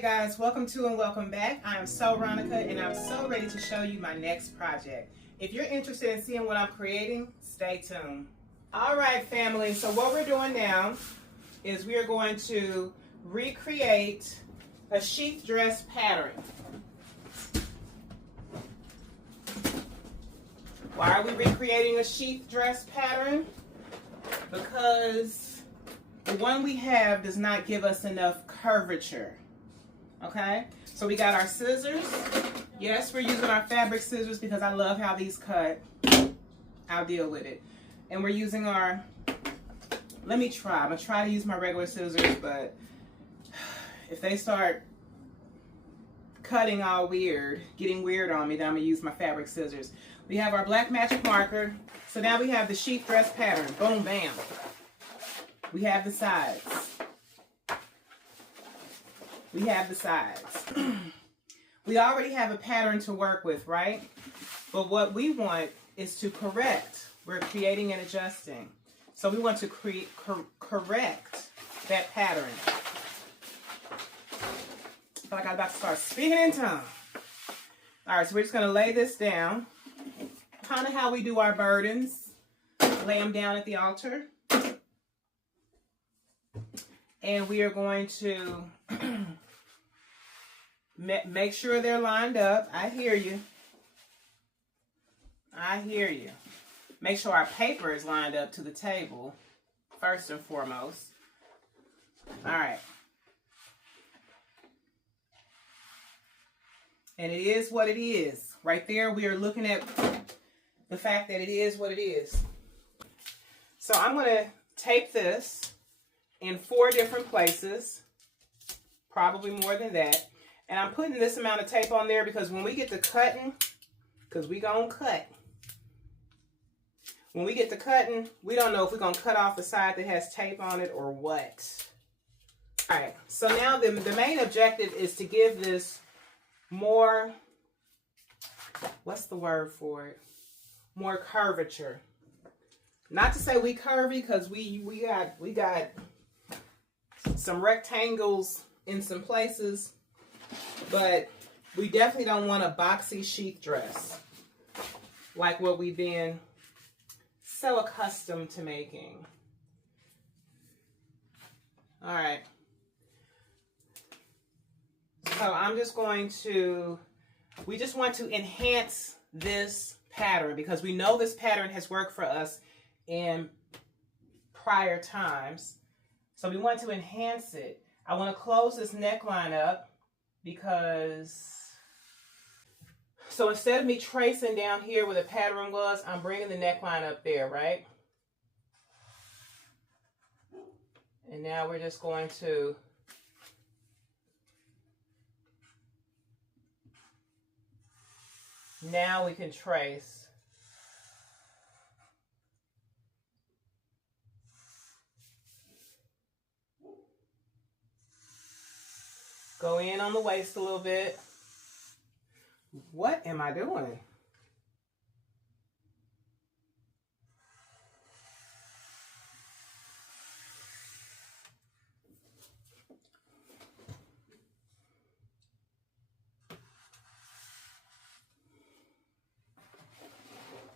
Hey guys, welcome to and welcome back. I am so Ronica and I'm so ready to show you my next project. If you're interested in seeing what I'm creating, stay tuned. All right, family, so what we're doing now is we are going to recreate a sheath dress pattern. Why are we recreating a sheath dress pattern? Because the one we have does not give us enough curvature. Okay, so we got our scissors. Yes, we're using our fabric scissors because I love how these cut. I'll deal with it. And we're using our, I'm gonna try to use my regular scissors, but if they start cutting all weird, getting weird on me, then I'm gonna use my fabric scissors. We have our black magic marker. So now we have the sheath dress pattern. Boom, bam. We have the sides. We have the sides. We already have a pattern to work with, right? But what we want is to correct. We're creating and adjusting. So we want to correct that pattern. I feel like I'm about to start speaking in tongues. All right, so we're just going to lay this down. Kind of how we do our burdens. Lay them down at the altar. And we are going to make sure they're lined up. I hear you. I hear you. Make sure our paper is lined up to the table, first and foremost. All right. And it is what it is. Right there, we are looking at the fact that it is what it is. So I'm going to tape this in 4 different places, probably more than that. And I'm putting this amount of tape on there because when we get to cutting, because we gonna cut. When we get to cutting, we don't know if we're gonna cut off the side that has tape on it or what. All right, so now the main objective is to give this more, what's the word for it? More curvature. Not to say we curvy, because we got some rectangles in some places, but we definitely don't want a boxy sheath dress like what we've been so accustomed to making. All right. So I'm just going to, we just want to enhance this pattern because we know this pattern has worked for us in prior times. So we want to enhance it. I want to close this neckline up because, so instead of me tracing down here where the pattern was, I'm bringing the neckline up there, right? And now we're just going to now we can trace. Go in on the waist a little bit. What am I doing?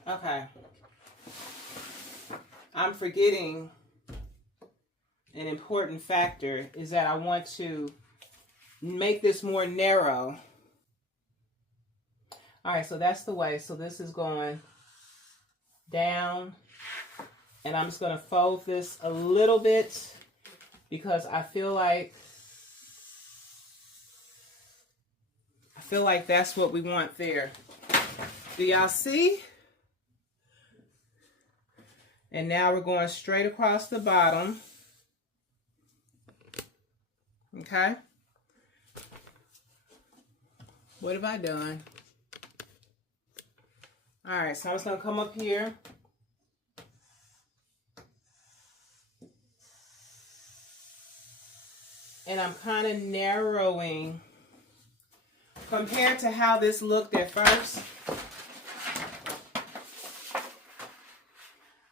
Okay. I'm forgetting an important factor is that I want to make this more narrow. All right, so that's the waist. So this is going down, and I'm just going to fold this a little bit because I feel like that's what we want there. Do y'all see? And now we're going straight across the bottom. Okay. What have I done? All right, so I'm just going to come up here. And I'm kind of narrowing compared to how this looked at first.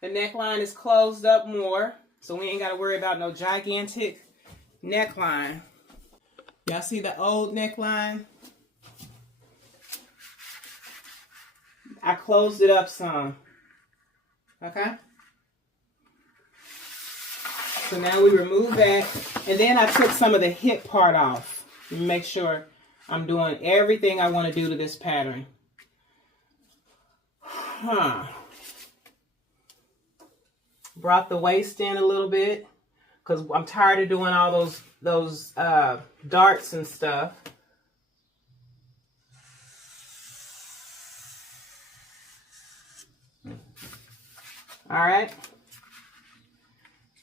The neckline is closed up more, so we ain't got to worry about no gigantic neckline. Y'all see the old neckline? I closed it up some. Okay? So now we remove that. And then I took some of the hip part off. Make sure I'm doing everything I want to do to this pattern. Brought the waist in a little bit because I'm tired of doing all those darts and stuff. All right.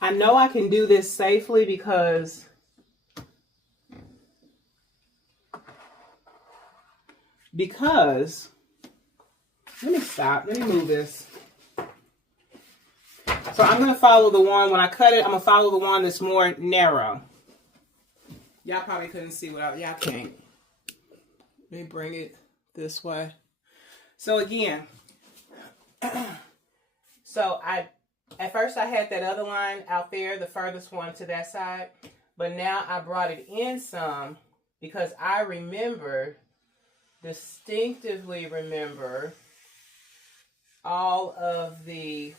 I know I can do this safely because let me stop. Let me move this. So I'm going to follow the one, when I cut it, I'm going to follow the one that's more narrow. Y'all probably couldn't see what y'all can't. Let me bring it this way. So again, so at first I had that other line out there, the furthest one to that side, but now I brought it in some because I distinctively remember all of the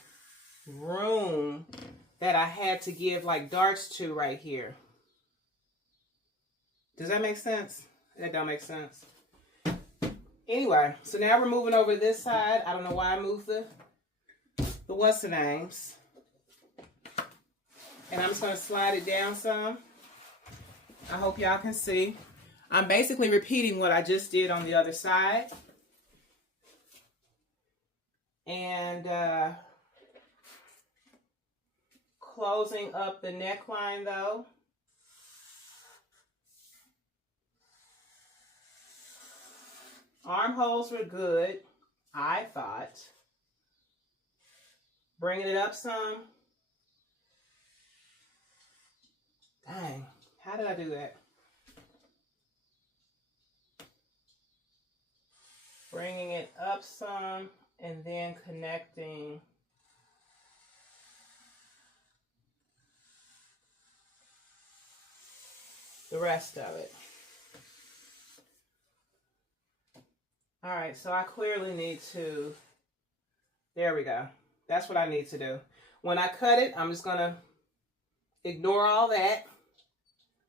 room that I had to give like darts to right here. Does that make sense? That don't make sense. Anyway, so now we're moving over to this side. I don't know why I moved the what's the names. And I'm just going to slide it down some. I hope y'all can see. I'm basically repeating what I just did on the other side. And closing up the neckline though. Armholes were good, I thought. Bringing it up some. Dang, how did I do that? Bringing it up some and then connecting the rest of it. All right, so I clearly need to, there we go. That's what I need to do. When I cut it, I'm just gonna ignore all that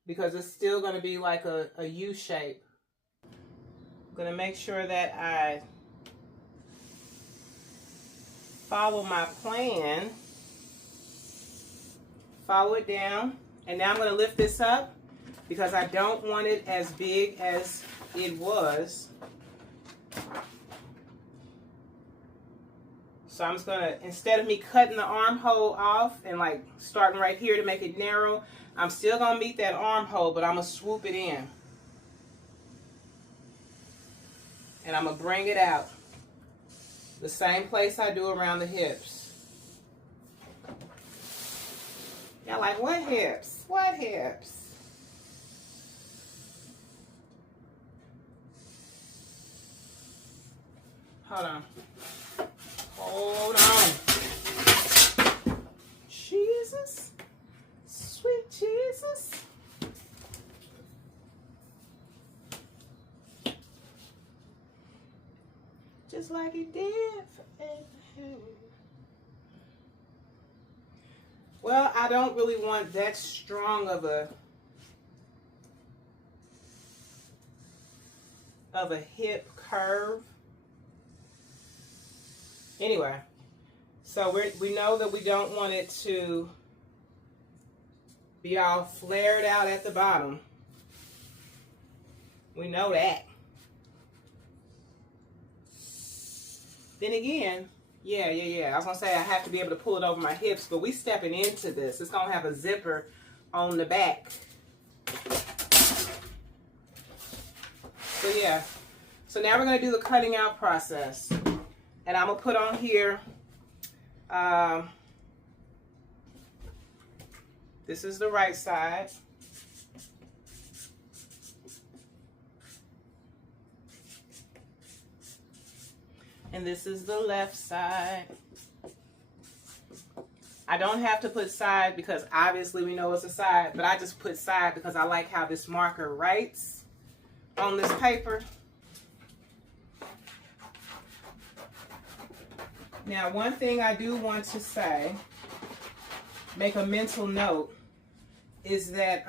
because it's still gonna be like a U shape. I'm gonna make sure that I follow my plan, follow it down, and now I'm gonna lift this up because I don't want it as big as it was. So I'm just gonna, instead of me cutting the armhole off and like starting right here to make it narrow, I'm still gonna meet that armhole, but I'm gonna swoop it in. And I'm gonna bring it out. The same place I do around the hips. Y'all like, what hips? What hips? Hold on. Hold on. Jesus. Sweet Jesus. Just like he did for Abraham. Well, I don't really want that strong of a hip curve. Anyway, so we know that we don't want it to be all flared out at the bottom. We know that. Then again, yeah. I was going to say I have to be able to pull it over my hips, but we stepping into this. It's going to have a zipper on the back. So yeah. So now we're going to do the cutting out process. And I'm going to put on here, this is the right side. And this is the left side. I don't have to put side because obviously we know it's a side, but I just put side because I like how this marker writes on this paper. Now, one thing I do want to say, make a mental note, is that,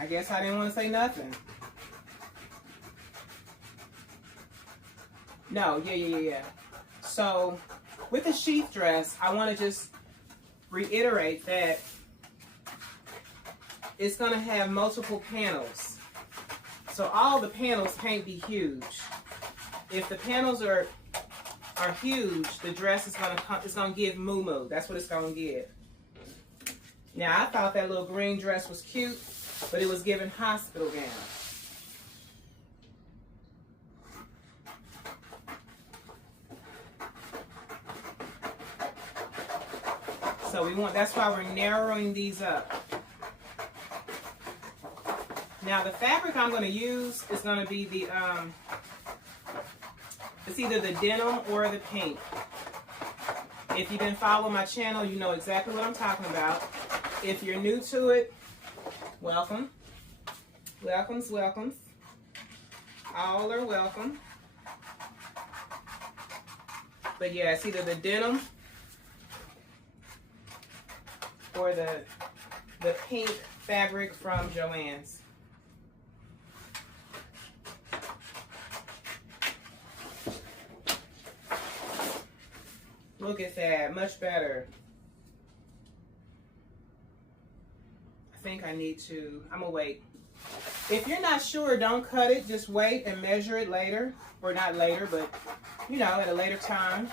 I guess I didn't want to say nothing. No, yeah. So, with the sheath dress, I want to just reiterate that it's going to have multiple panels. So, all the panels can't be huge. If the panels are huge, the dress is gonna give moo-moo. That's what it's gonna give. Now, I thought that little green dress was cute, but it was giving hospital gown. So that's why we're narrowing these up. Now, the fabric I'm gonna use is gonna be the it's either the denim or the pink. If you've been following my channel, you know exactly what I'm talking about. If you're new to it, welcome. Welcomes. All are welcome. But yeah, it's either the denim or the pink fabric from Joann's. Look at that, much better. I think I need to, I'm gonna wait. If you're not sure, don't cut it, just wait and measure it later. Or not later, but you know, at a later time.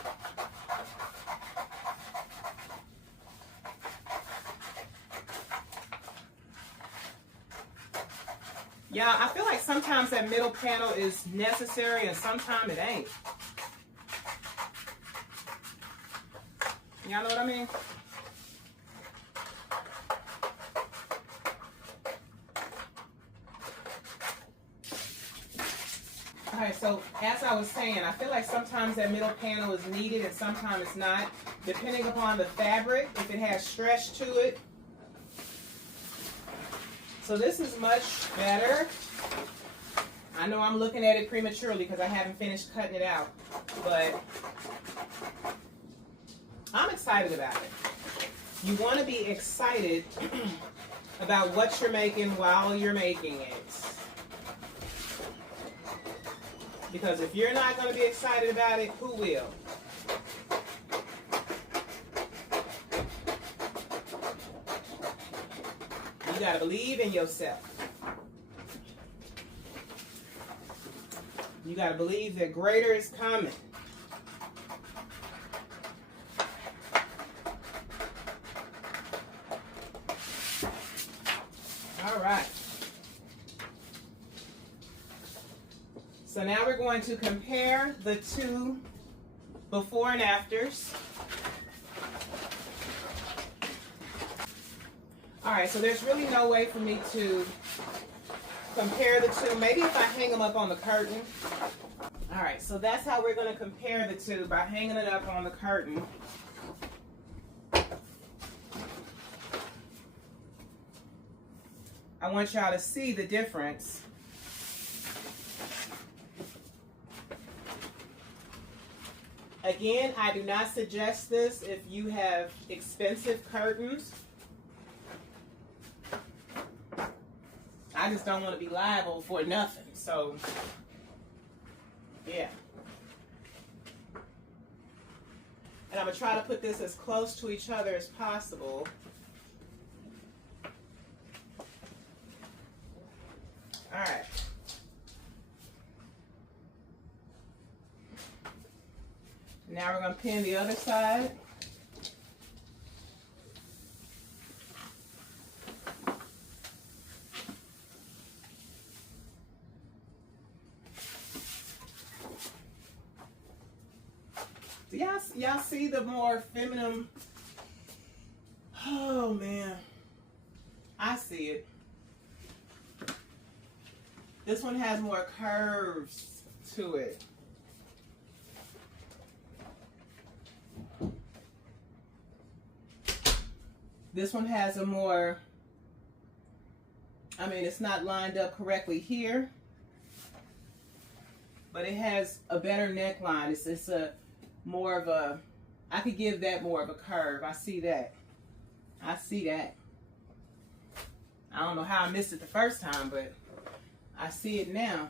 Yeah, I feel like sometimes that middle panel is necessary and sometimes it ain't. Y'all know what I mean? Alright, so as I was saying, I feel like sometimes that middle panel is needed and sometimes it's not, depending upon the fabric, if it has stretch to it. So this is much better. I know I'm looking at it prematurely because I haven't finished cutting it out, but I'm excited about it. You want to be excited about what you're making while you're making it. Because if you're not going to be excited about it, who will? You got to believe in yourself. You got to believe that greater is coming. All right. So now we're going to compare the two before and afters. All right, so there's really no way for me to compare the two. Maybe if I hang them up on the curtain. All right, so that's how we're going to compare the two, by hanging it up on the curtain. I want y'all to see the difference. Again, I do not suggest this if you have expensive curtains. I just don't want to be liable for nothing. So, yeah. And I'm going to try to put this as close to each other as possible. All right. Now we're going to pin the other side. Do y'all see the more feminine? Oh man, I see it. This one has more curves to it. This one has a more, I mean, it's not lined up correctly here, but it has a better neckline. It's a more of a, I could give that more of a curve. I see that. I see that. I don't know how I missed it the first time, but I see it now.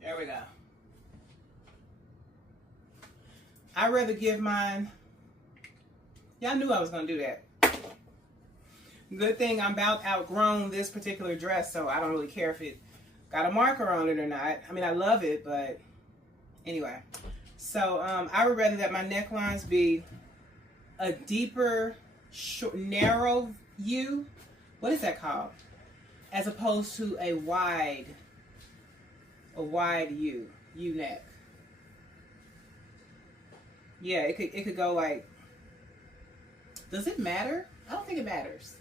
There we go. I'd rather give mine, y'all knew I was gonna do that. Good thing I'm about outgrown this particular dress, so I don't really care if it got a marker on it or not. I mean, I love it, but anyway. So I would rather that my necklines be a deeper, short, narrow U. What is that called? As opposed to a wide U neck. Yeah, it could go like, does it matter? I don't think it matters.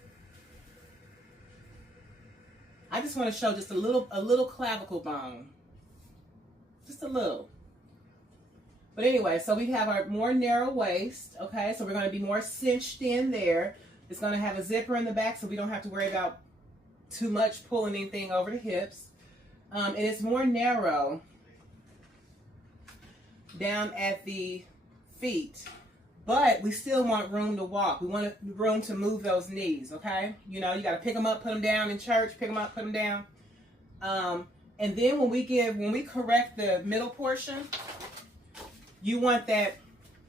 I just want to show just a little clavicle bone. Just a little. But anyway, so we have our more narrow waist, okay? So we're going to be more cinched in there. It's going to have a zipper in the back so we don't have to worry about too much pulling anything over the hips. And it's more narrow down at the feet. But we still want room to walk. We want room to move those knees, okay? You know, you got to pick them up, put them down in church, pick them up, put them down. And then when we correct the middle portion, you want that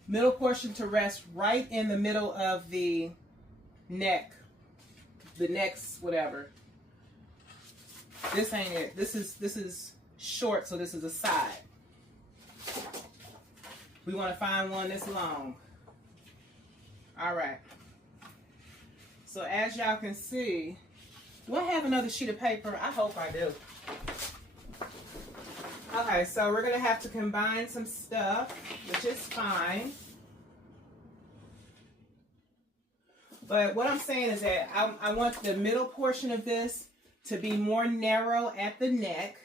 middle portion to rest right in the middle of the neck. The neck's whatever. This ain't it. This is short, so this is a side. We want to find one that's long. All right. So as y'all can see, do I have another sheet of paper? I hope I do. Okay, so we're going to have to combine some stuff, which is fine. But what I'm saying is that I want the middle portion of this to be more narrow at the neck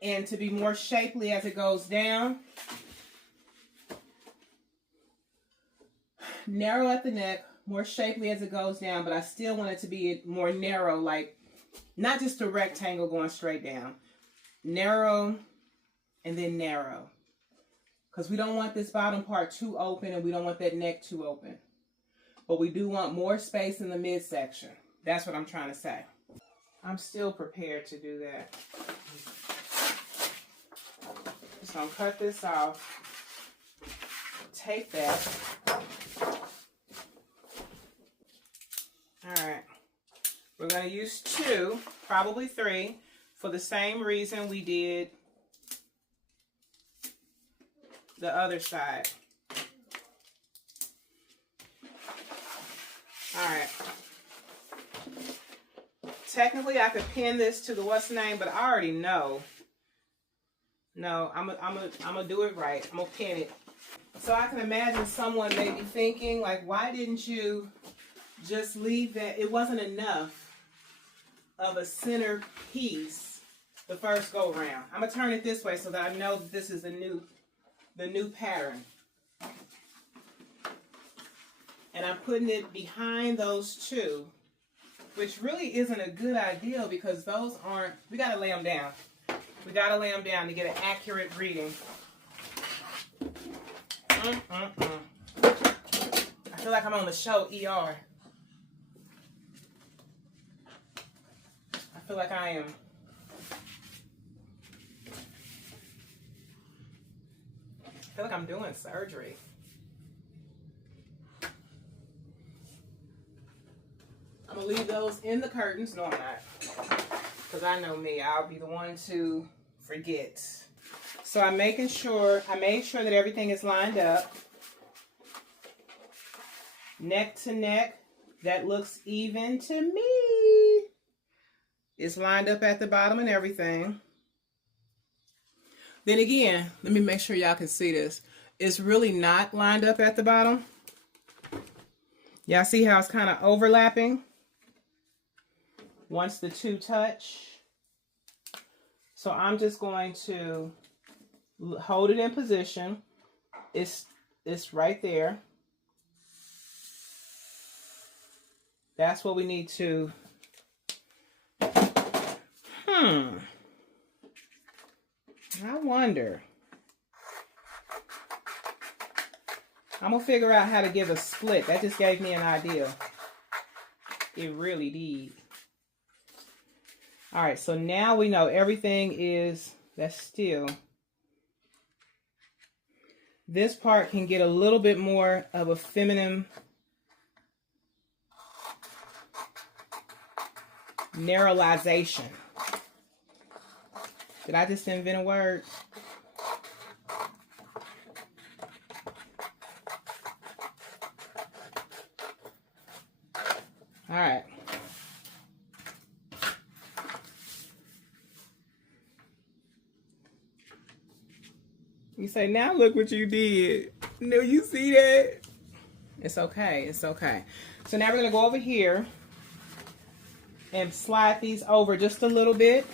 and to be more shapely as it goes down. Narrow at the neck, more shapely as it goes down, but I still want it to be more narrow, like not just a rectangle going straight down. Narrow and then narrow. Because we don't want this bottom part too open and we don't want that neck too open. But we do want more space in the midsection. That's what I'm trying to say. I'm still prepared to do that. Just gonna cut this off. Take that. All right. We're gonna use 2, probably 3, for the same reason we did the other side. All right. Technically, I could pin this to the what's the name, but I already know. No, I'm gonna do it right. I'm gonna pin it. So I can imagine someone may be thinking, like, why didn't you just leave that? It wasn't enough of a center piece the first go round. I'm gonna turn it this way so that I know that this is the new pattern. And I'm putting it behind those 2, which really isn't a good idea because those aren't, we gotta lay them down. We gotta lay them down to get an accurate reading. I feel like I'm on the show ER. I feel like I am. I feel like I'm doing surgery. I'm gonna leave those in the curtains. No, I'm not. Because I know me, I'll be the one to forget. So I made sure that everything is lined up. Neck to neck, that looks even to me. It's lined up at the bottom and everything. Then again, let me make sure y'all can see this. It's really not lined up at the bottom. Y'all see how it's kind of overlapping? once the two touch. So I'm just going to hold it in position. It's right there. That's what we need to. I wonder. I'm gonna figure out how to give a split. That just gave me an idea. It really did. All right, so now we know everything is, that's still. This part can get a little bit more of a feminine narrowization. Did I just invent a word? All right. You say, now look what you did. No, you see that? It's okay. It's okay. So now we're going to go over here and slide these over just a little bit.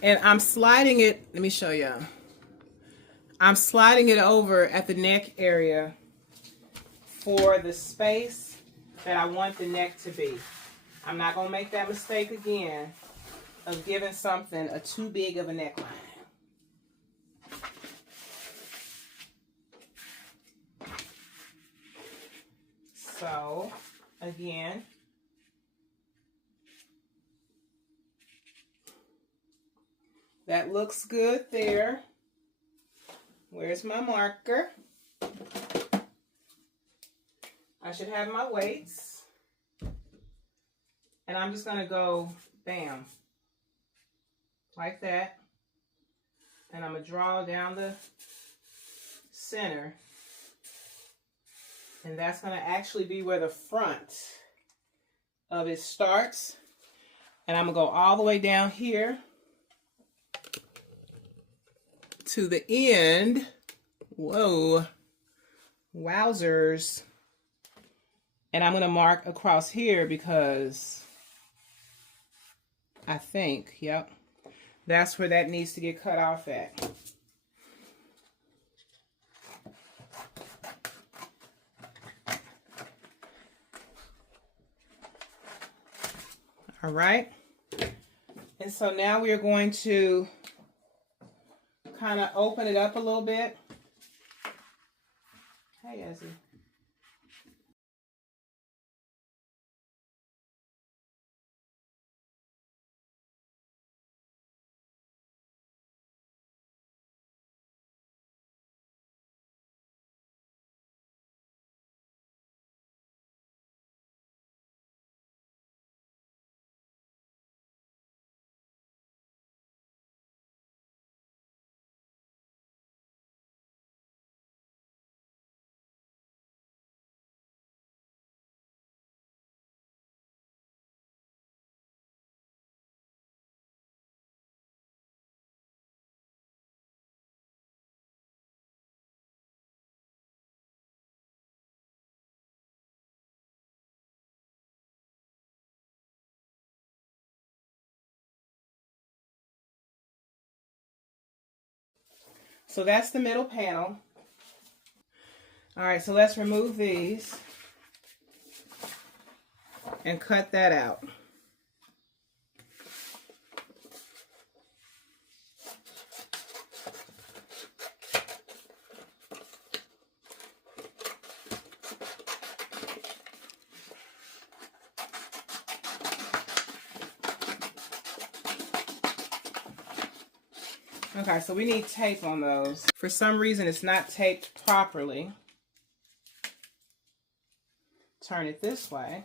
And I'm sliding it. Let me show you. I'm sliding it over at the neck area for the space that I want the neck to be. I'm not going to make that mistake again of giving something a too big of a neckline. So, again, that looks good there. Where's my marker? I should have my weights. And I'm just going to go, bam, like that. And I'm going to draw down the center. And that's going to actually be where the front of it starts. And I'm going to go all the way down here to the end. Whoa. Wowzers. And I'm going to mark across here because I think, yep, that's where that needs to get cut off at. All right. And so now we are going to kind of open it up a little bit. Hey, Ezzy. So that's the middle panel. All right, so let's remove these and cut that out. Okay, so we need tape on those. For some reason, it's not taped properly. Turn it this way.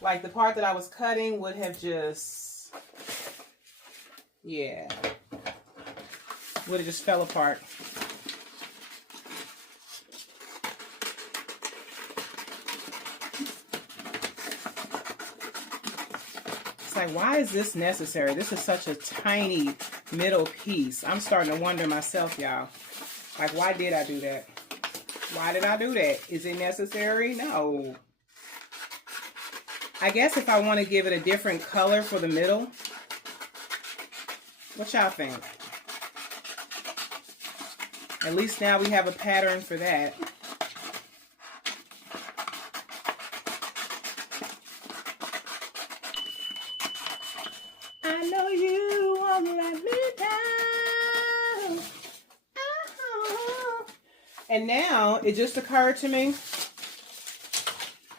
Like the part that I was cutting would have just, yeah, would have just fell apart. It's like, why is this necessary? This is such a tiny middle piece. I'm starting to wonder myself, y'all. Like, why did I do that? Why did I do that? Is it necessary? No. I guess if I want to give it a different color for the middle, what y'all think? At least now we have a pattern for that. I know you won't let me down. Oh. And now it just occurred to me.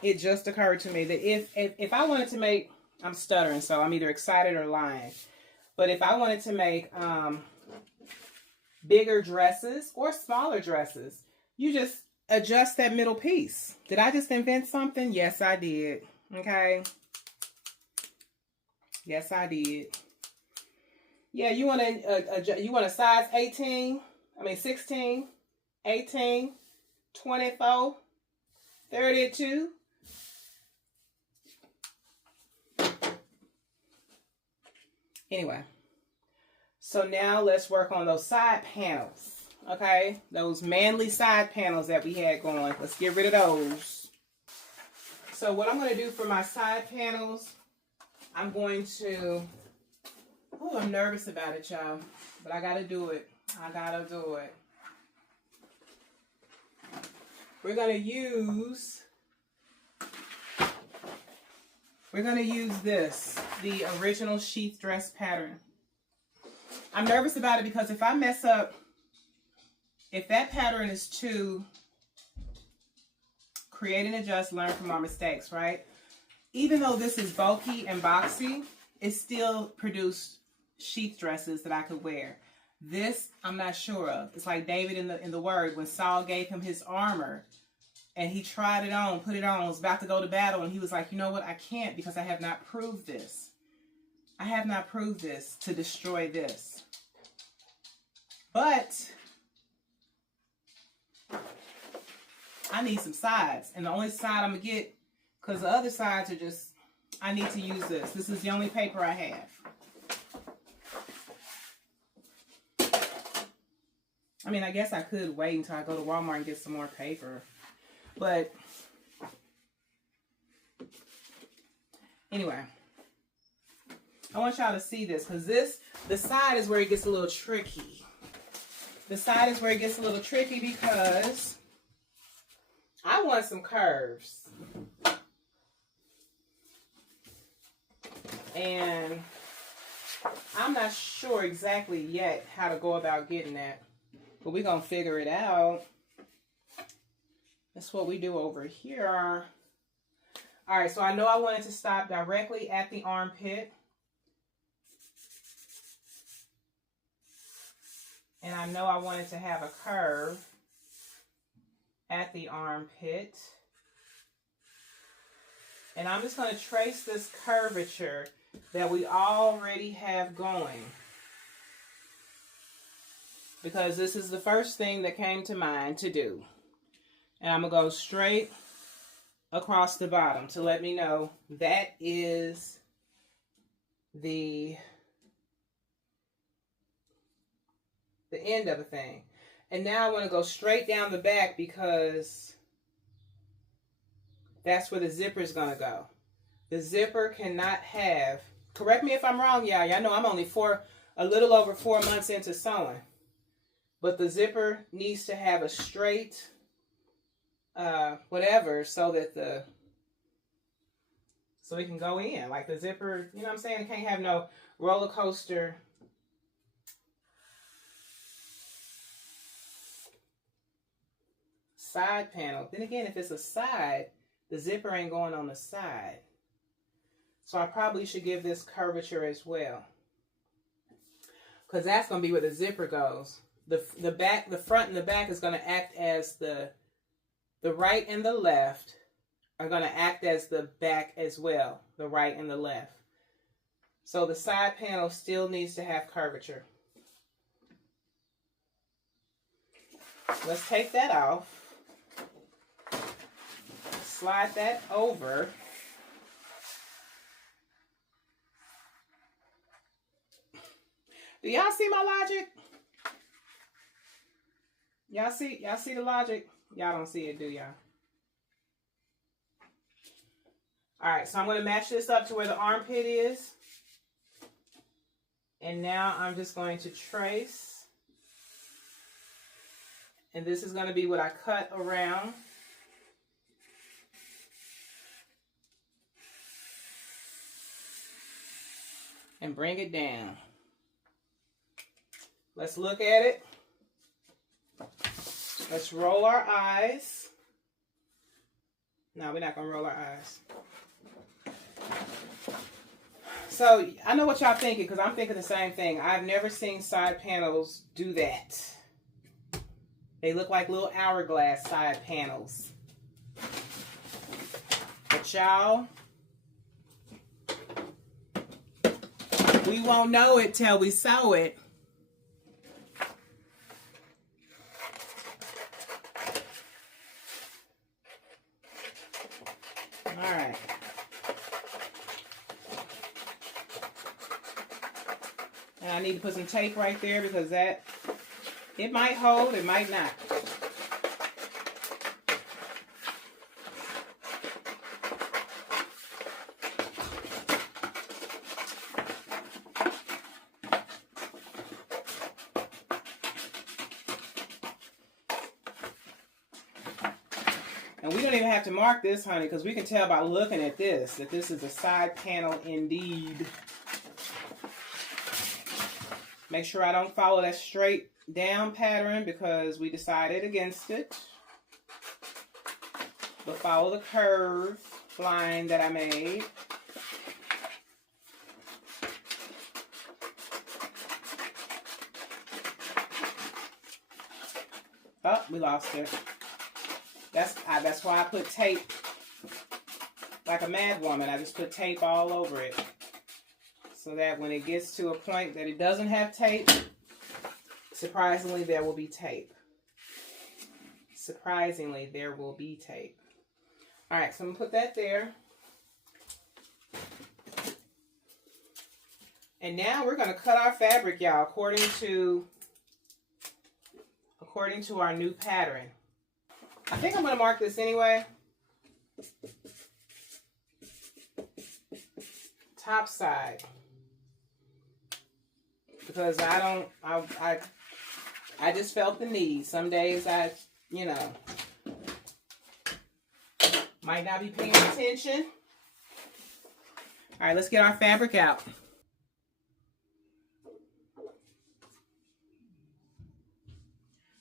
It just occurred to me that if I wanted to make, I'm stuttering, so I'm either excited or lying. But if I wanted to make bigger dresses or smaller dresses, you just adjust that middle piece. Did I just invent something? Yes, I did. Okay. Yes, I did. Yeah, you want a size 16, 18, 24, 32. Anyway, so now let's work on those side panels, okay? Those manly side panels that we had going. Let's get rid of those. So what I'm going to do for my side panels, I'm going to, oh, I'm nervous about it, y'all, but I got to do it. I got to do it. We're going to use this, the original sheath dress pattern. I'm nervous about it because if I mess up, if that pattern is too create and adjust, learn from our mistakes, right? Even though this is bulky and boxy, it still produced sheath dresses that I could wear. This, I'm not sure of. It's like David in the Word, when Saul gave him his armor, and he tried it on, put it on, was about to go to battle, and he was like, you know what, I can't because I have not proved this. I have not proved this to destroy this. But I need some sides. And the only side I'm going to get, because the other sides are just, I need to use this. This is the only paper I have. I mean, I guess I could wait until I go to Walmart and get some more paper. But anyway, I want y'all to see this because the side is where it gets a little tricky. The side is where it gets a little tricky because I want some curves. And I'm not sure exactly yet how to go about getting that. But we're going to figure it out. That's what we do over here. All right, so I know I wanted to stop directly at the armpit. And I know I wanted to have a curve at the armpit. And I'm just going to trace this curvature that we already have going. Because this is the first thing that came to mind to do. And I'm going to go straight across the bottom to let me know that is the end of a thing. And now I want to go straight down the back because that's where the zipper is going to go. The zipper cannot have, correct me if I'm wrong, y'all. Y'all know I'm only a little over 4 months into sewing. But the zipper needs to have a straight whatever so that so it can go in. Like the zipper, you know what I'm saying? It can't have no roller coaster side panel. Then again, if it's a side, the zipper ain't going on the side. So I probably should give this curvature as well. Because that's going to be where the zipper goes. The back, the front and the back is going to act as the right and the left are going to act as the back as well. The right and the left. So the side panel still needs to have curvature. Let's take that off. Slide that over. Do y'all see my logic? Y'all see the logic? Y'all don't see it, do y'all? All right, so I'm going to match this up to where the armpit is. And now I'm just going to trace. And this is going to be what I cut around. And bring it down. Let's look at it. Let's roll our eyes. No, we're not going to roll our eyes. So, I know what y'all thinking, because I'm thinking the same thing. I've never seen side panels do that. They look like little hourglass side panels. But y'all, we won't know it till we sew it. All right. And I need to put some tape right there because that, it might hold, it might not. And we don't even have to mark this, honey, because we can tell by looking at this that this is a side panel indeed. Make sure I don't follow that straight down pattern because we decided against it. But follow the curve line that I made. Oh, we lost it. That's why I put tape like a mad woman. I just put tape all over it. So that when it gets to a point that it doesn't have tape, surprisingly, there will be tape. Surprisingly, there will be tape. All right, so I'm going to put that there. And now we're going to cut our fabric, y'all, according to our new pattern. I think I'm going to mark this anyway. Top side. Because I just felt the need. Some days I, might not be paying attention. All right, let's get our fabric out.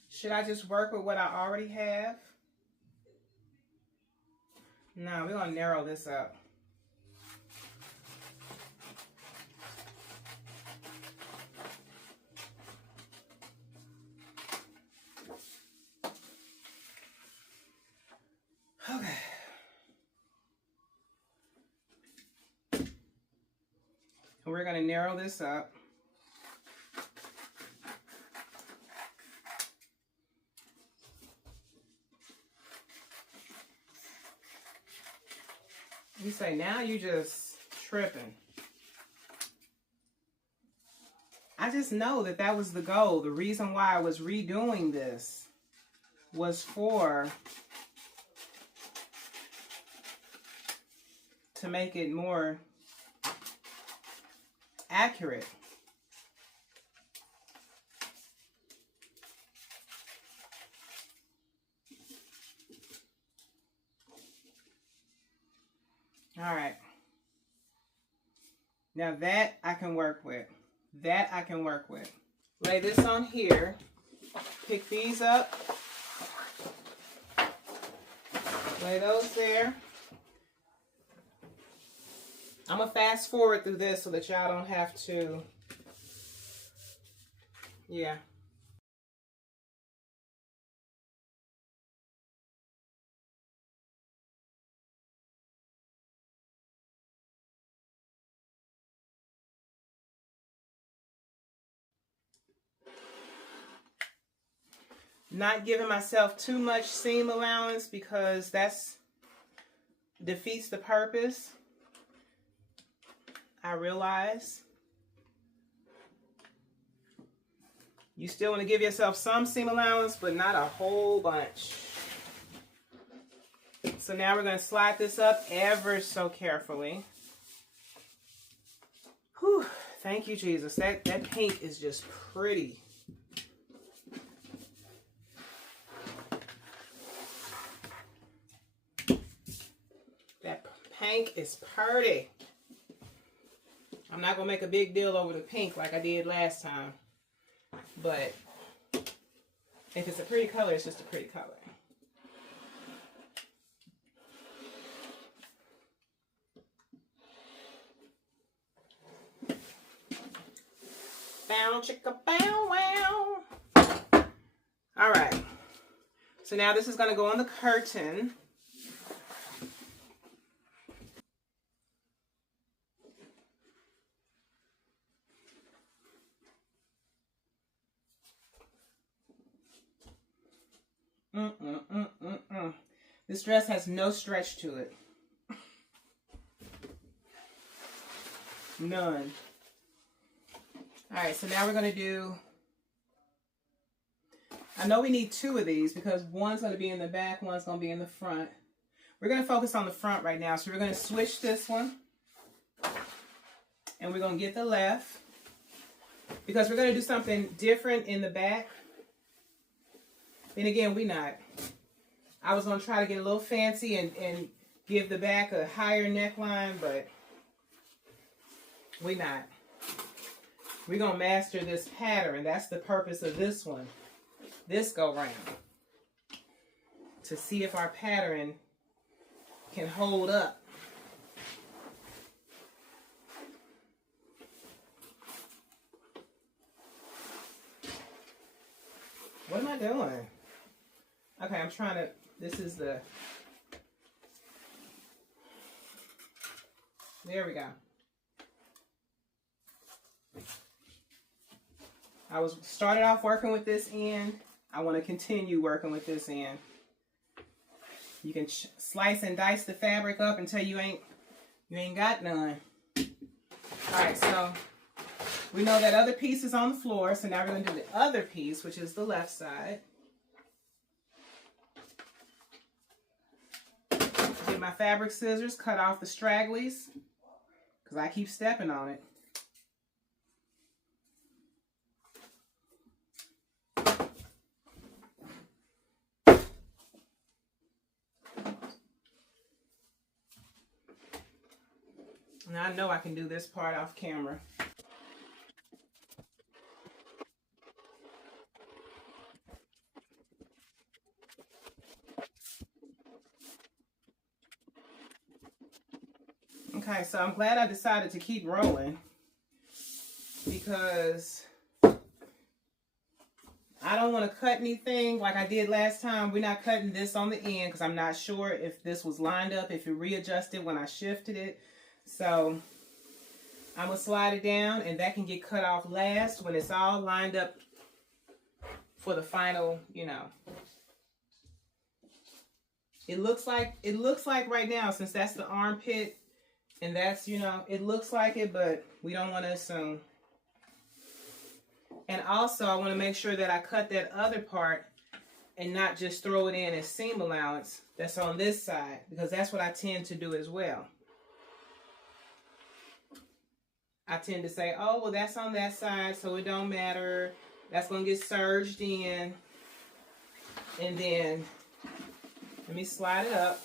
Should I just work with what I already have? No, we're going to narrow this up. Okay. And we're going to narrow this up. You say, now you just tripping. I just know that that was the goal. The reason why I was redoing this was to make it more accurate. All right. Now that I can work with. That I can work with. Lay this on here. Pick these up. Lay those there. I'm going to fast forward through this so that y'all don't have to. Yeah. Not giving myself too much seam allowance because that's defeats the purpose. I realize. You still want to give yourself some seam allowance, but not a whole bunch. So now we're going to slide this up ever so carefully. Whew, thank you, Jesus. That pink is just pretty. That pink is pretty. I'm not going to make a big deal over the pink like I did last time. But if it's a pretty color, it's just a pretty color. Bow, chicka, bow, wow. All right. So now this is going to go on the curtain. This dress has no stretch to it. None. All right, so now we're going to do, I know we need two of these because one's going to be in the back, one's going to be in the front. We're going to focus on the front right now. So we're going to switch this one. And we're going to get the left. Because we're going to do something different in the back. And again, we not. I was going to try to get a little fancy and give the back a higher neckline, but we not. We're going to master this pattern. That's the purpose of this one. This go round. To see if our pattern can hold up. What am I doing? Okay, I'm trying to, this is the, there we go. I was started off working with this end. I want to continue working with this end. You can slice and dice the fabric up until you ain't got none. All right, so we know that other piece is on the floor, so now we're going to do the other piece, which is the left side. Get my fabric scissors, cut off the stragglies, because I keep stepping on it. Now I know I can do this part off camera. Okay, so I'm glad I decided to keep rolling because I don't want to cut anything like I did last time. We're not cutting this on the end because I'm not sure if this was lined up, if it readjusted when I shifted it. So I'm going to slide it down and that can get cut off last when it's all lined up for the final, you know. It looks like right now, since that's the armpit and that's, you know, it looks like it, but we don't want to assume. And also I want to make sure that I cut that other part and not just throw it in as seam allowance that's on this side, because that's what I tend to do as well. I tend to say, oh, well, that's on that side, so it don't matter. That's going to get serged in. And then, let me slide it up.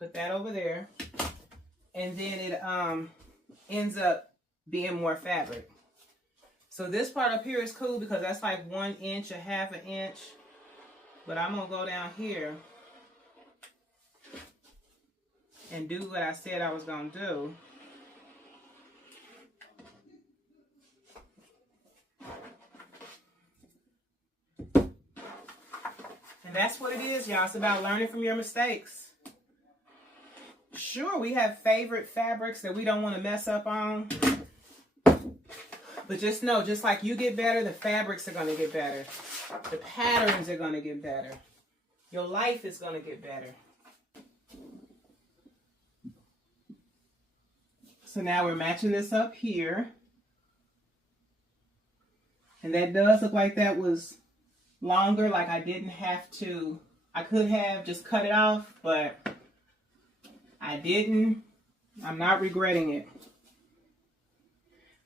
Put that over there. And then it ends up being more fabric. So this part up here is cool because that's like 1 inch, 1/2 inch. But I'm going to go down here and do what I said I was going to do. And that's what it is, y'all. It's about learning from your mistakes. Sure, we have favorite fabrics that we don't want to mess up on. But just know, just like you get better, the fabrics are going to get better. The patterns are going to get better. Your life is going to get better. So now we're matching this up here. And that does look like that was longer, like I didn't have to I could have just cut it off, but I didn't. I'm not regretting it.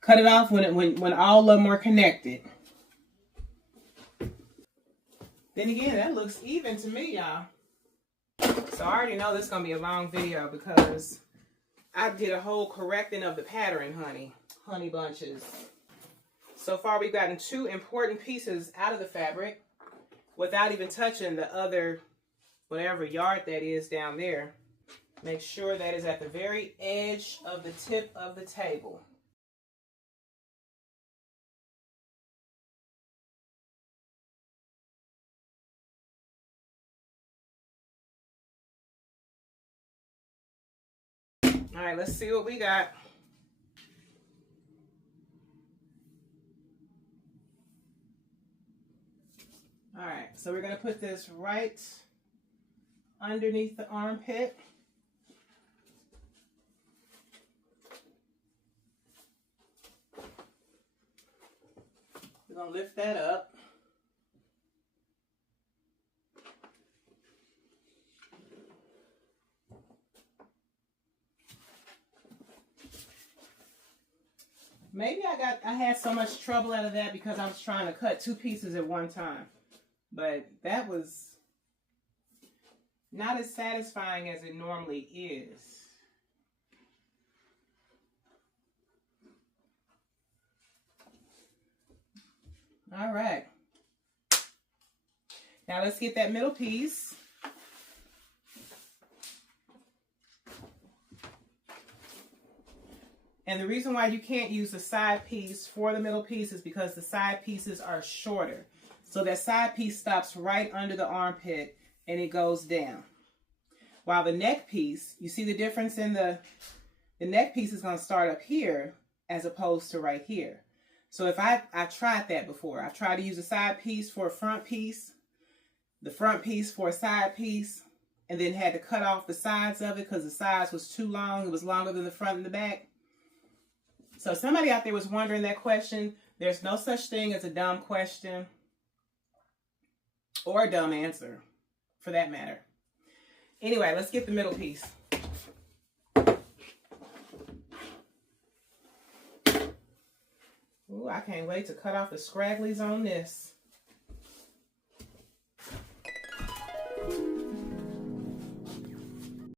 Cut it off when all of them are connected. Then again, that looks even to me, y'all. So I already know this is going to be a long video because I did a whole correcting of the pattern, honey bunches. So far, we've gotten 2 important pieces out of the fabric without even touching the other, whatever yard that is down there. Make sure that is at the very edge of the tip of the table. All right, let's see what we got. All right, so we're going to put this right underneath the armpit. We're going to lift that up. Maybe I had so much trouble out of that because I was trying to cut 2 pieces at one time. But that was not as satisfying as it normally is. All right. Now let's get that middle piece. And the reason why you can't use the side piece for the middle piece is because the side pieces are shorter. So that side piece stops right under the armpit and it goes down. While the neck piece, you see the difference in the neck piece is going to start up here as opposed to right here. So if I've tried that before. I've tried to use a side piece for a front piece, the front piece for a side piece, and then had to cut off the sides of it because the sides was too long. It was longer than the front and the back. So somebody out there was wondering that question. There's no such thing as a dumb question or a dumb answer for that matter. Anyway, let's get the middle piece. Ooh, I can't wait to cut off the scragglies on this.